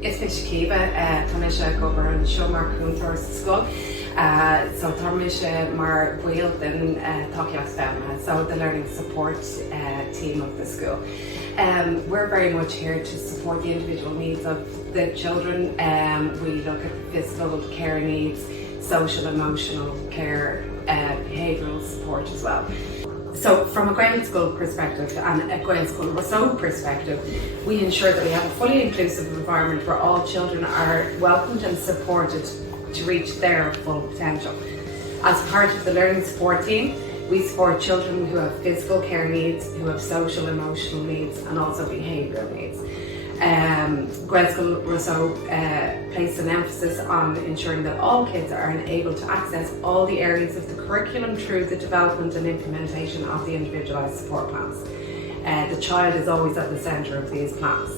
Is mis Caoimhe tá mise go an seo mar cúntar sa scoil. So tá mise mar bhuiil den takeíocht feimime, so the learning support team of the school. We're very much here to support the individual needs of the children. We look at physical care needs, social, emotional care, behavioural support as well. So from a Gaelscoil perspective and a Gaelscoil Ros Eo perspective, we ensure that we have a fully inclusive environment where all children are welcomed and supported to reach their full potential. As part of the learning support team, we support children who have physical care needs, who have social, emotional needs, and also behavioural needs. Gaelscoil Ros Eo places an emphasis on ensuring that all kids are able to access all the areas of the curriculum through the development and implementation of the individualised support plans. The child is always at the centre of these plans.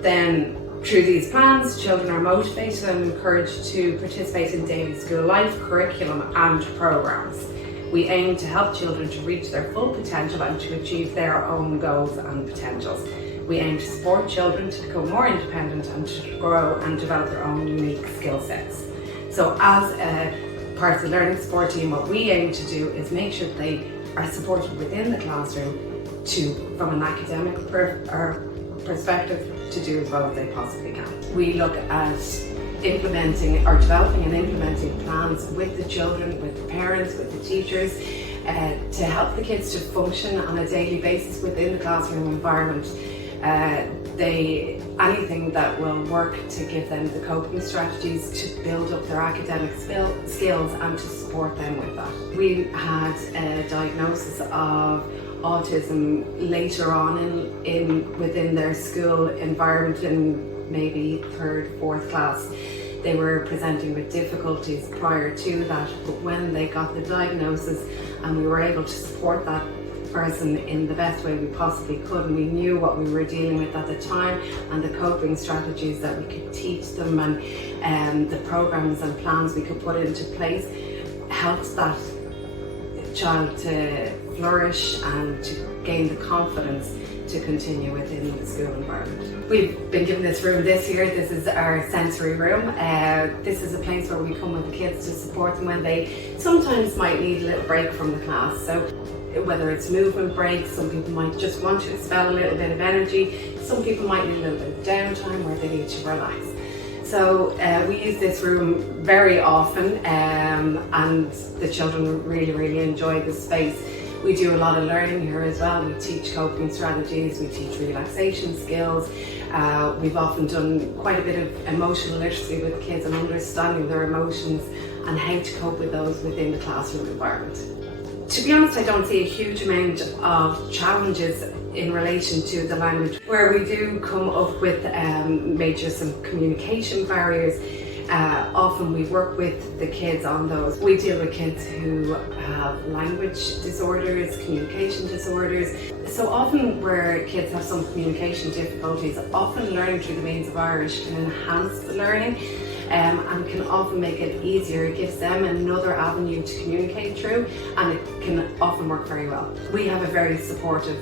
Then through these plans, children are motivated and encouraged to participate in daily school life, curriculum and programmes. We aim to help children to reach their full potential and to achieve their own goals and potentials. We aim to support children to become more independent and to grow and develop their own unique skill sets. So as a part of the learning support team, what we aim to do is make sure that they are supported within the classroom from an academic perspective to do as well as they possibly can. We look at implementing or developing and implementing plans with the children, with the parents, with the teachers, to help the kids to function on a daily basis within the classroom environment. Anything that will work to give them the coping strategies to build up their academic skills and to support them with that. We had a diagnosis of autism later on within their school environment in maybe 3rd, 4th class. They were presenting with difficulties prior to that, but when they got the diagnosis and we were able to support that person in the best way we possibly could, and we knew what we were dealing with at the time and the coping strategies that we could teach them and the programs and plans we could put into place, helped that child to flourish and to gain the confidence to continue within the school environment. We've been given this room this year. This is our sensory room. This is a place where we come with the kids to support them when they sometimes might need a little break from the class. So whether it's movement breaks, some people might just want to expel a little bit of energy, some people might need a little bit of downtime where they need to relax. So we use this room very often and the children really enjoy the space. We do a lot of learning here as well. We teach coping strategies, we teach relaxation skills. We've often done quite a bit of emotional literacy with kids and understanding their emotions and how to cope with those within the classroom environment. To be honest, I don't see a huge amount of challenges in relation to the language. Where we do come up with some communication barriers, often we work with the kids on those. We deal with kids who have language disorders, communication disorders. So often where kids have some communication difficulties, often learning through the means of Irish can enhance the learning and can often make it easier. It gives them another avenue to communicate through, and it can often work very well. We have a very supportive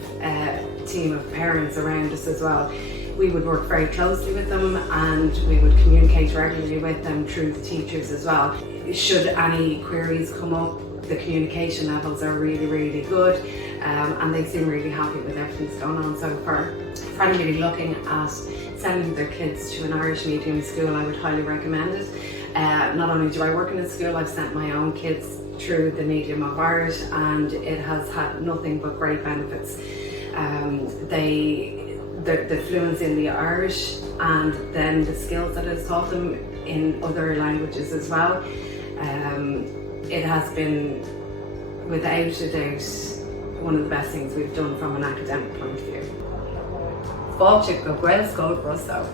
team of parents around us as well. We would work very closely with them and we would communicate regularly with them through the teachers as well. Should any queries come up, the communication levels are really good and they seem really happy with everything that's going on so far. For anybody looking at sending their kids to an Irish medium school, I would highly recommend it. Not only do I work in a school, I've sent my own kids through the medium of Irish and it has had nothing but great benefits. The fluency in the Irish and then the skills that it's taught them in other languages as well. It has been, without a doubt, one of the best things we've done from an academic point of view. Fáilte go Gaelscoil Ros Eo.